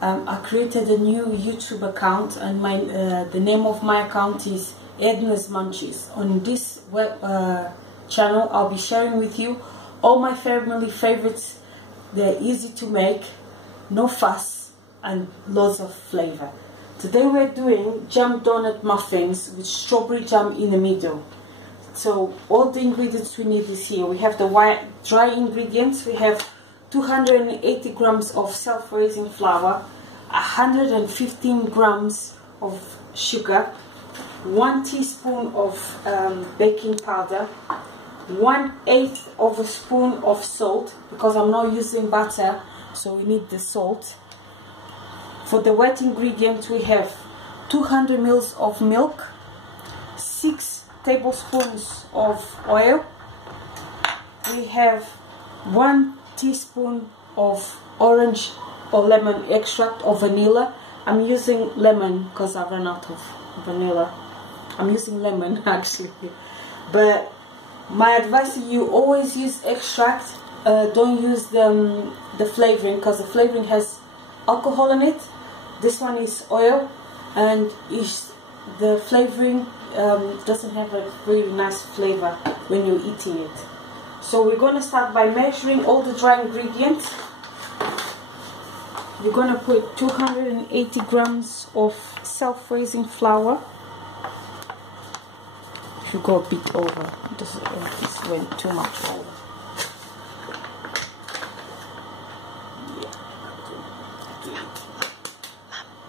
I created a new YouTube account, and the name of my account is Edna's Munchies. On this web channel, I'll be sharing with you all my family favorites. They're easy to make, no fuss, and lots of flavor. Today we're doing jam donut muffins with strawberry jam in the middle. So all the ingredients we need is here. We have the dry ingredients. We have 280 grams of self-raising flour, 115 grams of sugar, 1 teaspoon of baking powder, 1/8 of a spoon of salt, because I'm not using butter, so we need the salt. For the wet ingredients, we have 200 ml of milk, 6 tablespoons of oil. We have 1 teaspoon of orange or lemon extract or vanilla. I'm using lemon because I ran out of vanilla. I'm using lemon actually, but my advice is you always use extract. Don't use the flavoring, because the flavoring has alcohol in it. This one is oil, and the flavoring doesn't have a really nice flavor when you're eating it. So we're going to start by measuring all the dry ingredients. We're going to put 280 grams of self-raising flour. If you go a bit over, this went too much over.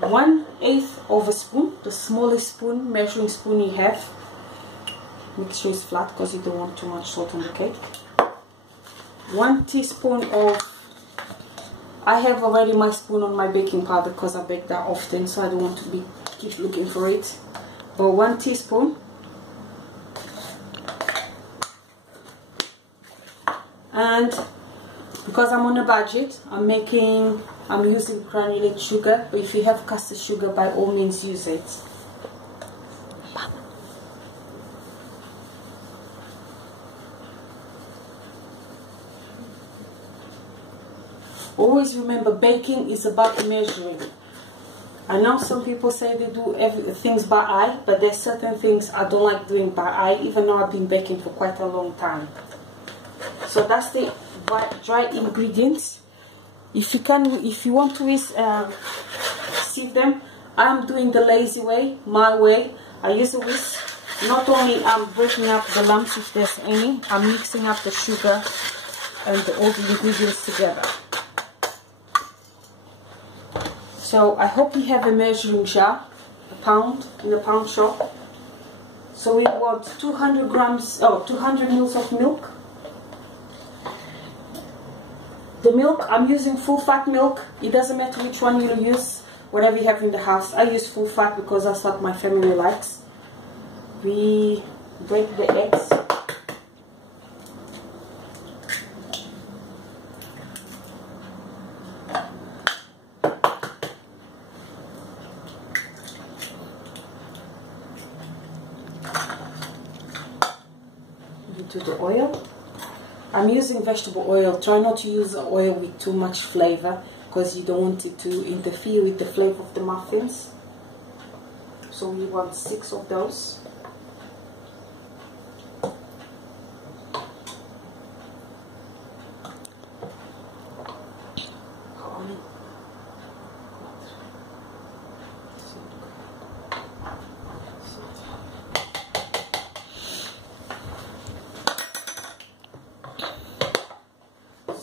1/8 of a spoon, the smallest spoon, measuring spoon you have. Make sure it's flat because you don't want too much salt on the cake. 1 teaspoon of, I have already my spoon on my baking powder because I bake that often, so I don't want to keep looking for it. But 1 teaspoon. And because I'm on a budget, I'm using granulated sugar, but if you have custard sugar, by all means use it. Always remember, baking is about measuring. I know some people say they do things by eye, but there's certain things I don't like doing by eye, even though I've been baking for quite a long time. So that's the dry ingredients. If you want to sieve them, I'm doing the lazy way, my way. I use a whisk. Not only I'm breaking up the lumps if there's any, I'm mixing up the sugar and all the ingredients together. So I hope you have a measuring jar, in a pound shop. So we want 200 ml of milk. The milk, I'm using full fat milk. It doesn't matter which one you use, whatever you have in the house. I use full fat because that's what my family likes. We break the eggs. Into the oil. I'm using vegetable oil. Try not to use oil with too much flavor, because you don't want it to interfere with the flavor of the muffins. So we want 6 of those.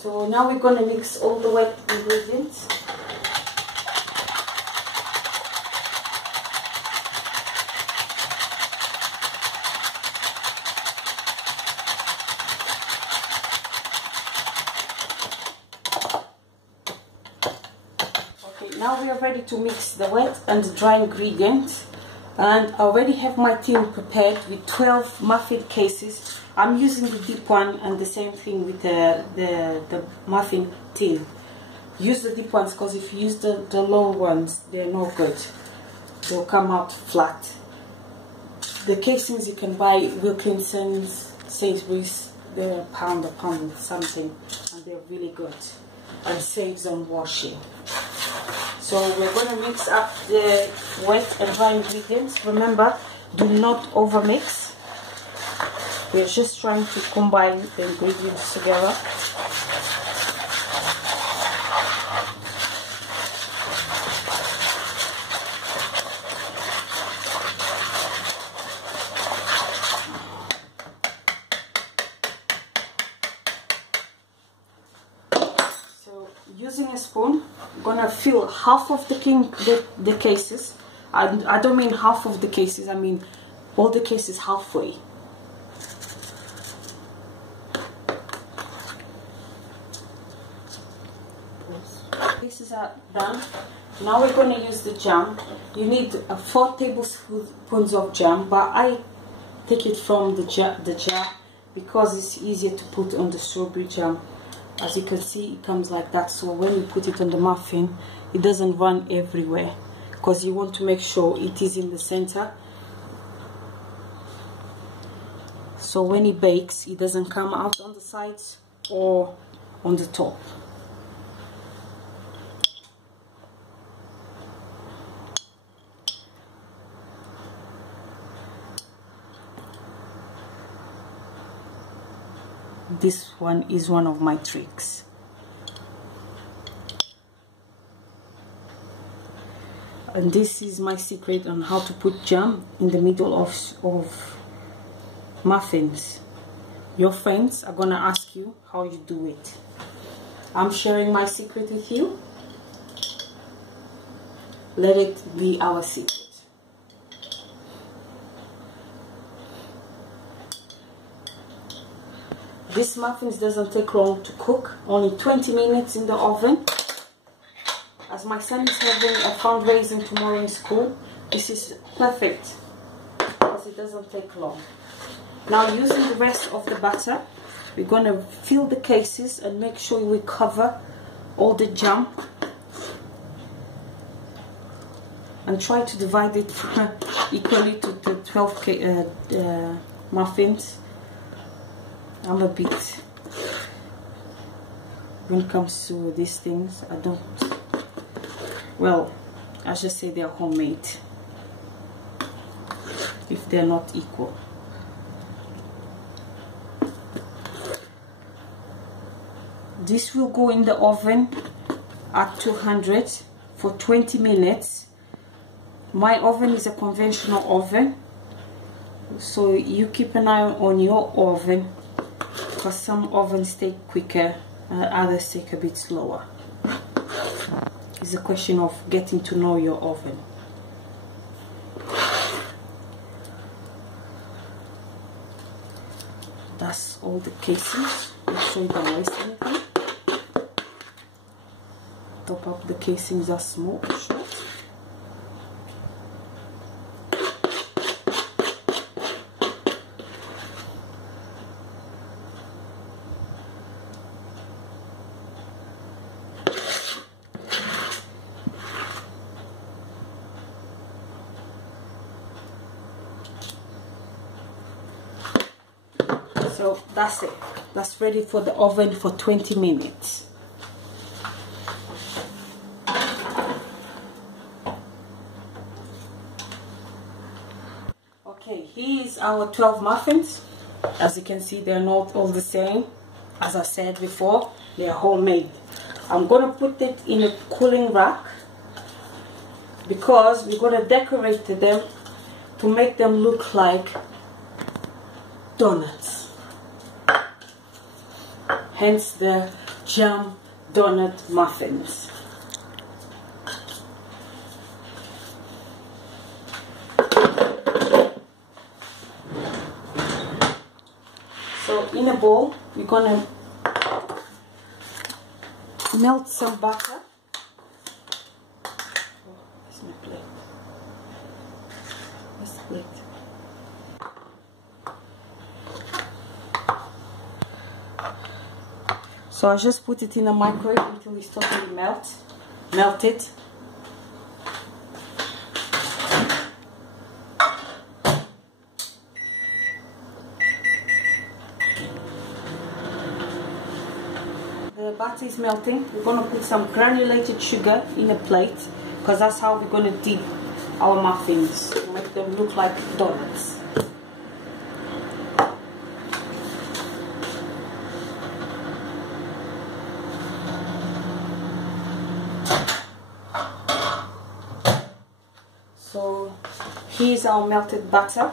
So now we're going to mix all the wet ingredients. Okay, now we are ready to mix the wet and the dry ingredients. And I already have my tin prepared with 12 muffin cases. I'm using the deep one, and the same thing with the muffin tin. Use the deep ones, because if you use the long ones, they're no good. They'll come out flat. The casings you can buy, Wilkinson's, Sainsbury's, they're a pound something, and they're really good and saves on washing. So we're going to mix up the wet and dry ingredients. Remember, do not over mix. We're just trying to combine the ingredients together. Using a spoon, I'm gonna fill half of the cases. I don't mean half of the cases, I mean all the cases halfway. Cases are done. Now we're gonna use the jam. You need 4 tablespoons of jam, but I take it from the jar because it's easier to put on the strawberry jam. As you can see, it comes like that, so when you put it on the muffin, it doesn't run everywhere, because you want to make sure it is in the center, so when it bakes, it doesn't come out on the sides or on the top. This one is one of my tricks. And this is my secret on how to put jam in the middle of muffins. Your friends are gonna ask you how you do it. I'm sharing my secret with you. Let it be our secret. This muffins doesn't take long to cook, only 20 minutes in the oven. As my son is having a fundraising tomorrow in school, this is perfect because it doesn't take long. Now, using the rest of the batter, we're going to fill the cases and make sure we cover all the jam and try to divide it equally to the 12 muffins. I'm a bit, when it comes to these things, I don't, well, I just say they're homemade if they're not equal. This will go in the oven at 200 for 20 minutes. My oven is a conventional oven, so you keep an eye on your oven, because some ovens take quicker and others take a bit slower. It's a question of getting to know your oven. That's all the casings. Make sure you don't waste anything. Top up the casings are small, short. So that's it. That's ready for the oven for 20 minutes. Okay, here is our 12 muffins. As you can see, they're not all the same. As I said before, they're homemade. I'm going to put it in a cooling rack because we're going to decorate them to make them look like donuts. Hence the jam donut muffins. So in a bowl, we're gonna melt some butter. Oh, that's my plate. Where's the plate? So I just put it in the microwave until it's totally melted. The butter is melting, we're going to put some granulated sugar in a plate, because that's how we're going to dip our muffins to make them look like donuts. So here's our melted butter.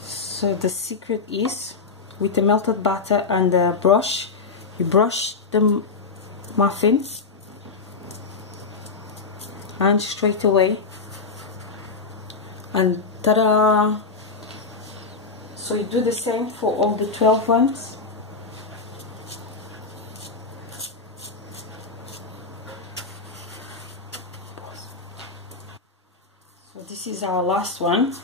So the secret is, with the melted butter and the brush, you brush the muffins and straight away, and ta-da! So you do the same for all the 12 ones. So this is our last one,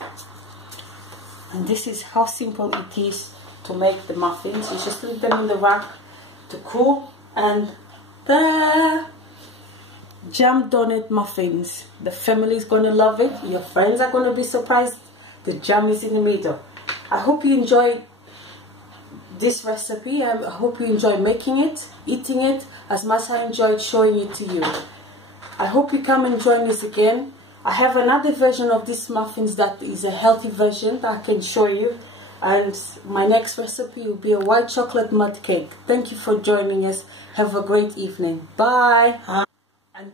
and this is how simple it is to make the muffins. You just leave them in the rack to cool, and the jam donut muffins. The family is gonna love it. Your friends are gonna be surprised. The jam is in the middle. I hope you enjoyed this recipe. I hope you enjoy making it, eating it as much as I enjoyed showing it to you. I hope you come and join us again. I have another version of these muffins that is a healthy version that I can show you, and my next recipe will be a white chocolate mud cake. Thank you for joining us. Have a great evening. Bye. And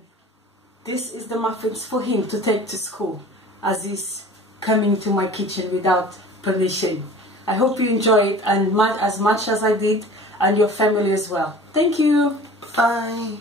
this is the muffins for him to take to school, as he's coming to my kitchen without permission. I hope you enjoy it, and as much as I did, and your family as well. Thank you. Bye.